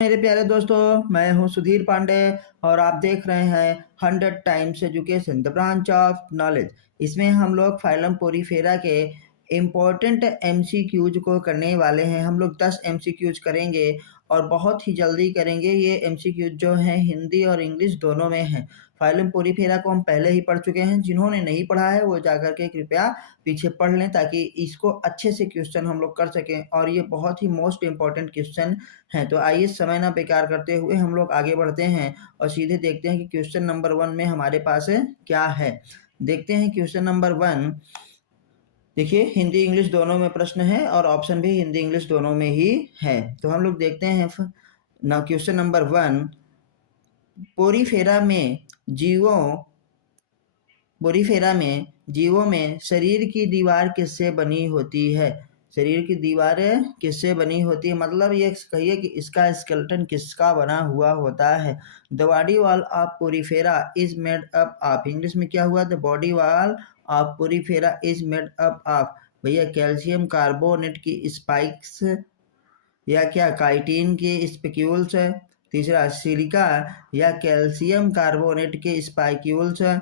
मेरे प्यारे दोस्तों, मैं हूं सुधीर पांडे और आप देख रहे हैं 100 times education the branch of knowledge. इसमें हम लोग फाइलम पोरीफेरा के इम्पोर्टेंट एमसीक्यूज को करने वाले हैं। हम लोग 10 एमसीक्यूज करेंगे और बहुत ही जल्दी करेंगे। ये एमसीक्यूज जो हैं हिंदी और इंग्लिश दोनों में हैं। फाइलम पोरीफेरा को हम पहले ही पढ़ चुके हैं। जिन्होंने नहीं पढ़ा है वो जाकर के कृपया पीछे पढ़ लें ताकि इसको अच्छे से क्वेश्चन हम लोग कर सकें और ये बहुत ही मोस्ट इम्पॉर्टेंट क्वेश्चन हैं। तो आइए समय ना बेकार करते हुए हम लोग आगे बढ़ते हैं और सीधे देखते हैं कि क्वेश्चन नंबर 1 में हमारे पास क्या है। देखते हैं क्वेश्चन नंबर 1। देखिए हिंदी इंग्लिश दोनों में प्रश्न है और ऑप्शन भी हिंदी इंग्लिश दोनों में ही है। तो हम लोग देखते हैं ना क्वेश्चन नंबर 1। पोरीफेरा में जीवों पोरीफेरा में जीवों में शरीर की दीवार किससे बनी होती है? शरीर की दीवारें किससे बनी होती है, मतलब ये कहिए कि इसका स्केलेटन किसका बना हुआ होता है। The body wall of Porifera is made up of, English में क्या हुआ? The body wall of Porifera is made up of भैया कैल्शियम कार्बोनेट की स्पाइक्स या क्या काइटिन के स्पिक्यूल्स है। तीसरा सिलिका या कैल्शियम कार्बोनेट के स्पाइक्यूल्स है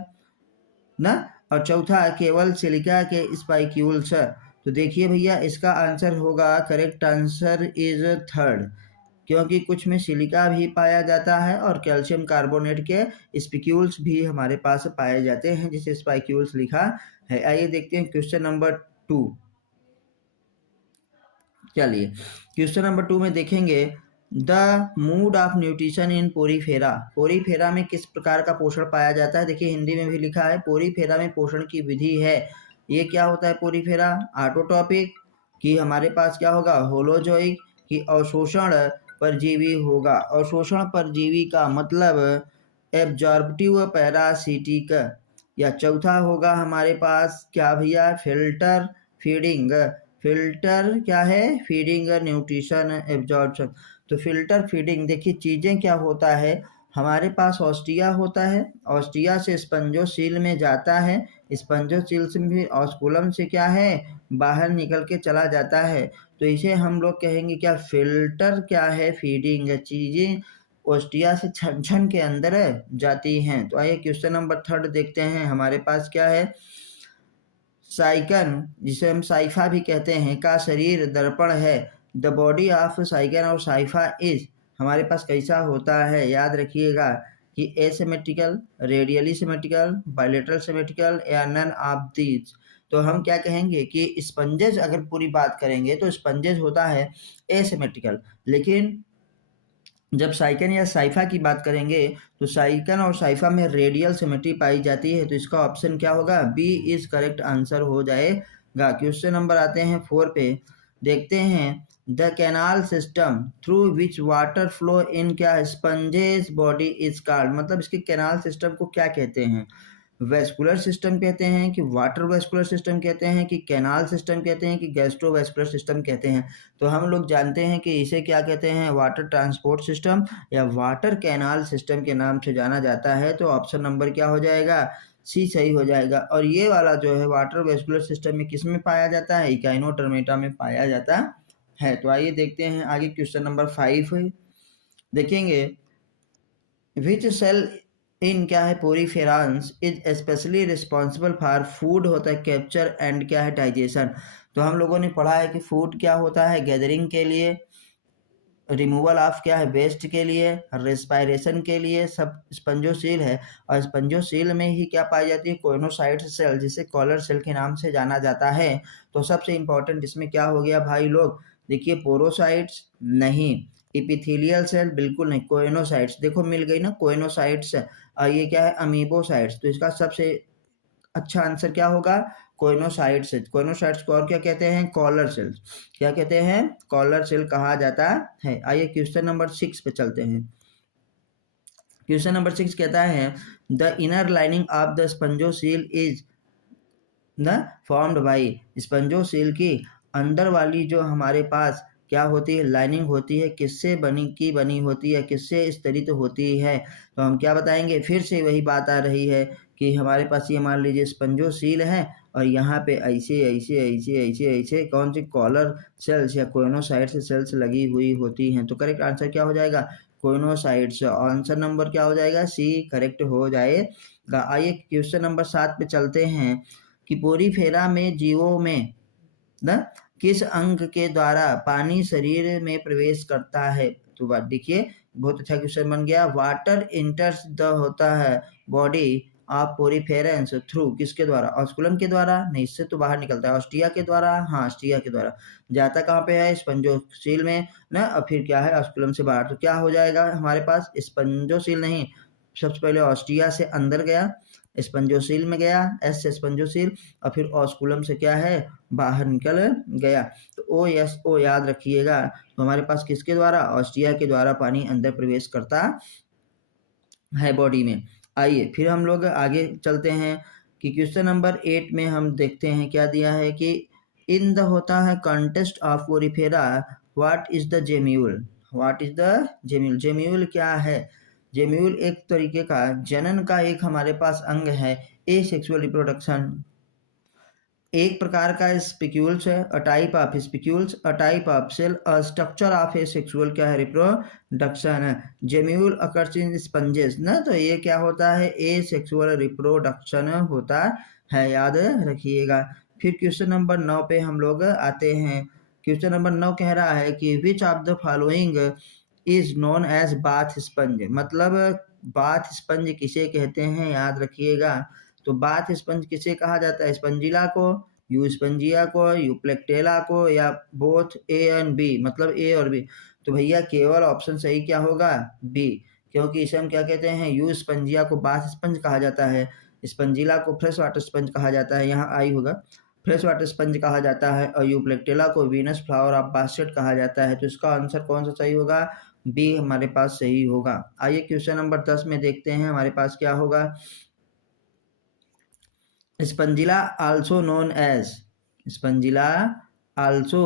ना। और चौथा केवल सिलिका के स्पाइक्यूल्स है। तो देखिए भैया इसका आंसर होगा, करेक्ट आंसर इज थर्ड, क्योंकि कुछ में सिलिका भी पाया जाता है और कैल्शियम कार्बोनेट के स्पिक्यूल्स भी हमारे पास पाए जाते हैं जिसे स्पाइक्यूल्स लिखा है। आइए देखते हैं क्वेश्चन नंबर 2। चलिए क्वेश्चन नंबर 2 में देखेंगे the mood off nutrition in Porifera. Porifera में किस प्रकार का पोषण पाया जाता है? देखिए हिंदी में भी लिखा है पोरीफेरा में पोषण की विधि है। ये क्या होता है पोरीफेरा? ऑटोट्रॉपिक कि हमारे पास क्या होगा? होलोजोइक कि अवशोषण परजीवी होगा। अवशोषण परजीवी का मतलब एब्जॉर्प्टिव पैरासिटिक। या चौथा होगा हमारे पास क्या भैया? Filter feeding. फिल्टर क्या है? Feeding nutrition absorption. तो फिल्टर फीडिंग देखिए चीज़ें क्या होता है, हमारे पास ऑस्टिया होता है, ऑस्टिया से स्पंजोसील में जाता है, स्पंजोसील से भी ऑस्कुलम से क्या है? बाहर निकल के चला जाता है। तो इसे हम लोग कहेंगे क्या? फिल्टर क्या है? फीडिंग। चीज़ें ऑस्टिया से छन छन के अंदर जाती हैं। तो आइए क्वेश्चन नंबर 3 देखते हैं हमारे पास क्या है। साइकन जिसे हम साइफा भी कहते हैं का शरीर दर्पण है। द बॉडी ऑफ साइकन और साइफा इज हमारे पास कैसा होता है? याद रखिएगा कि asymmetrical, radially symmetrical, bilateral symmetrical या नन ऑफ दीज। तो हम क्या कहेंगे कि स्पंजेज अगर पूरी बात करेंगे तो स्पंजेज होता है एसिमेट्रिकल, लेकिन जब साइकन या साइफा की बात करेंगे तो साइकन और साइफा में रेडियल सिमेट्री पाई जाती है। तो इसका ऑप्शन क्या होगा? बी इज करेक्ट आंसर हो जाएगा। क्वेश्चन नंबर आते हैं 4 पे। देखते हैं the canal system through which water flow in क्या स्पंजेस बॉडी इज कॉल्ड, मतलब इसके कैनाल सिस्टम को क्या कहते हैं? वेस्कुलर सिस्टम कहते हैं कि वाटर वेस्कुलर सिस्टम कहते हैं कि कैनाल सिस्टम कहते हैं कि गैस्ट्रोवेस्कुलर सिस्टम कहते हैं? तो हम लोग जानते हैं कि इसे क्या कहते हैं? वाटर ट्रांसपोर्ट सिस्टम या वाटर कैनाल सिस्टम के नाम से जाना जाता है। तो ऑप्शन नंबर क्या हो जाएगा? सी सही हो जाएगा। और ये वाला जो है वाटर वेस्कुलर सिस्टम में किस में पाया जाता है? इकाइनोटर्मेटा में पाया जाता है। तो आइए देखते हैं आगे क्वेश्चन नंबर 5 देखेंगे। विच सेल इन क्या है पोरीफेरांस is specially responsible for food होता है कैप्चर एंड क्या है डाइजेशन। तो हम लोगों ने पढ़ा है कि फूड क्या होता है? गैदरिंग के लिए, रिमूवल ऑफ क्या है? वेस्ट के लिए, रेस्पायरेशन के लिए सब स्पंजोसील है। और स्पंजोसील में ही क्या पाई जाती है? कोइनोसाइट्स सेल जिसे कॉलर सेल के नाम से जाना जाता है। तो सबसे इंपॉर्टेंट इसमें क्या हो गया भाई लोग? देखिए पोरोसाइट्स नहीं, इपिथेलियल सेल बिल्कुल नहीं, कोइनोसाइट्स देखो मिल गई ना कोइनोसाइट्स। और ये क्या है? अमीबोसाइट्स। तो इसका सबसे अच्छा आंसर क्या होगा? कोइनोसाइट्स। कोइनोसाइट्स को और क्या कहते हैं? Collar cells. क्या कहते हैं? कॉलर सेल कहा जाता है। आइए क्वेश्चन नंबर 6 पे चलते हैं। क्वेश्चन नंबर 6 कहता है the inner lining of the spongocoel is न फॉर्म्ड बाई, स्पंजोसील की अंदर वाली जो हमारे पास क्या होती है, लाइनिंग होती है, किससे बनी होती है, किससे स्तरित होती है। तो हम क्या बताएंगे, फिर से वही बात आ रही है कि हमारे पास ये मान लीजिए स्पंजोसील है और यहाँ पे ऐसे ऐसे ऐसे ऐसे ऐसे कौन सी कॉलर सेल्स या कोइनोसाइट्स से सेल्स लगी हुई होती हैं। तो करेक्ट आंसर क्या हो जाएगा, कोइनोसाइट्स। आंसर नंबर क्या हो जाएगा, सी करेक्ट हो जाएगा। आइए क्वेश्चन नंबर 7 पे चलते हैं कि पोरीफेरा में जीवों में न किस अंग के द्वारा पानी शरीर में प्रवेश करता है। तो बात देखिए, बहुत अच्छा क्वेश्चन बन गया। वाटर इंटर्स द होता है बॉडी ऑफ पोरीफेरेंस थ्रू, किसके द्वारा, ऑस्कुलम के द्वारा, नहीं इससे तो बाहर निकलता है, ऑस्टिया के द्वारा, हाँ ऑस्टिया के द्वारा। जाता कहाँ पे है, स्पंजोसील में ना, और फिर क्या है ऑस्कुलम से बाहर। तो क्या हो जाएगा हमारे पास, स्पंजोसील नहीं, सबसे पहले ऑस्टिया से अंदर गया, स्पंजोसील में गया, एस से स्पंजोसील, और फिर ऑस्कुलम से क्या है बाहर निकल गया। तो ओ यस ओ याद रखिएगा। तो हमारे पास किसके द्वारा, ऑस्टिया के द्वारा पानी अंदर प्रवेश करता है बॉडी में। आइए फिर हम लोग आगे चलते हैं कि क्वेश्चन नंबर 8 में हम देखते हैं क्या दिया है कि इन द होता है contest of Porifera what is the gemmule. What is the gemmule, gemmule क्या है, जेम्यूल एक तरीके का जनन का एक हमारे पास अंग है, ए सेक्सुअल रिप्रोडक्शन, एक प्रकार का स्पिक्यूल्स है, a type of spicules, a type of cell, a structure of a sexual क्या है रिप्रोडक्शन है। जेम्यूल अकर्स इन स्पंजेस ना, तो ये क्या होता है, ए सेक्सुअल रिप्रोडक्शन होता है, याद रखिएगा। फिर क्वेश्चन नंबर 9 पे हम लोग आते हैं। क्वेश्चन नंबर 9 कह रहा है कि which of the following is known as bath sponge, मतलब बाथ स्पंज किसे कहते हैं, याद रखिएगा। तो बाथ स्पंज किसे कहा जाता है, स्पंजिला को, यू स्पंजिया को, यूप्लेक्टेला को, या बोथ ए एंड बी, मतलब ए और बी। तो भैया केवल ऑप्शन सही क्या होगा, बी, क्योंकि इसे हम क्या कहते हैं, यू स्पंजिया को बाथ स्पंज कहा जाता है, स्पंजिला को फ्रेश वाटर स्पंज कहा जाता है, यहाँ आई होगा, फ्रेश वाटर स्पंज कहा जाता है, और यूप्लेक्टेला को वीनस फ्लावर ऑफ बास्केट कहा जाता है। तो इसका आंसर कौन सा सही होगा, बी हमारे पास सही होगा। आइए क्वेश्चन नंबर 10 में देखते हैं हमारे पास क्या होगा। Spongilla also known as, Spongilla also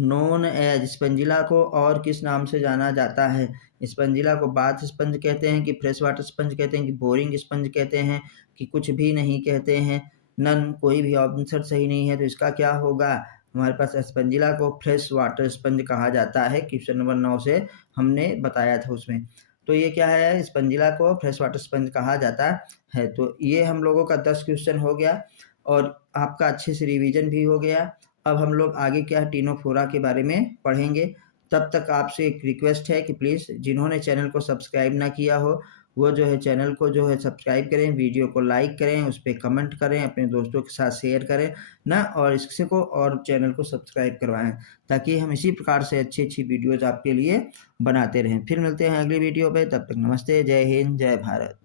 known as, Spongilla को और किस नाम से जाना जाता है। स्पंजिला को बाथ स्पंज कहते हैं कि फ्रेश वाटर स्पंज कहते हैं कि बोरिंग स्पंज कहते हैं कि कुछ भी नहीं कहते हैं, नन, कोई भी आंसर सही नहीं है। तो इसका क्या होगा, हमारे पास स्पंजिला को फ्रेश वाटर स्पंज कहा जाता है, क्वेश्चन नंबर 9 से हमने बताया था उसमें। तो ये क्या है, स्पंजिला को फ्रेश वाटर स्पंज कहा जाता है। तो ये हम लोगों का 10 क्वेश्चन हो गया और आपका अच्छे से रिवीजन भी हो गया। अब हम लोग आगे क्या टिनोफोरा के बारे में पढ़ेंगे। तब तक आपसे एक रिक्वेस्ट है कि प्लीज़ जिन्होंने चैनल को सब्सक्राइब ना किया हो वो जो है चैनल को जो है सब्सक्राइब करें, वीडियो को लाइक करें, उस पर कमेंट करें, अपने दोस्तों के साथ शेयर करें ना, और इससे को और चैनल को सब्सक्राइब करवाएं ताकि हम इसी प्रकार से अच्छी अच्छी वीडियोज़ आपके लिए बनाते रहें। फिर मिलते हैं अगली वीडियो पे, तब तक नमस्ते, जय हिंद, जय भारत।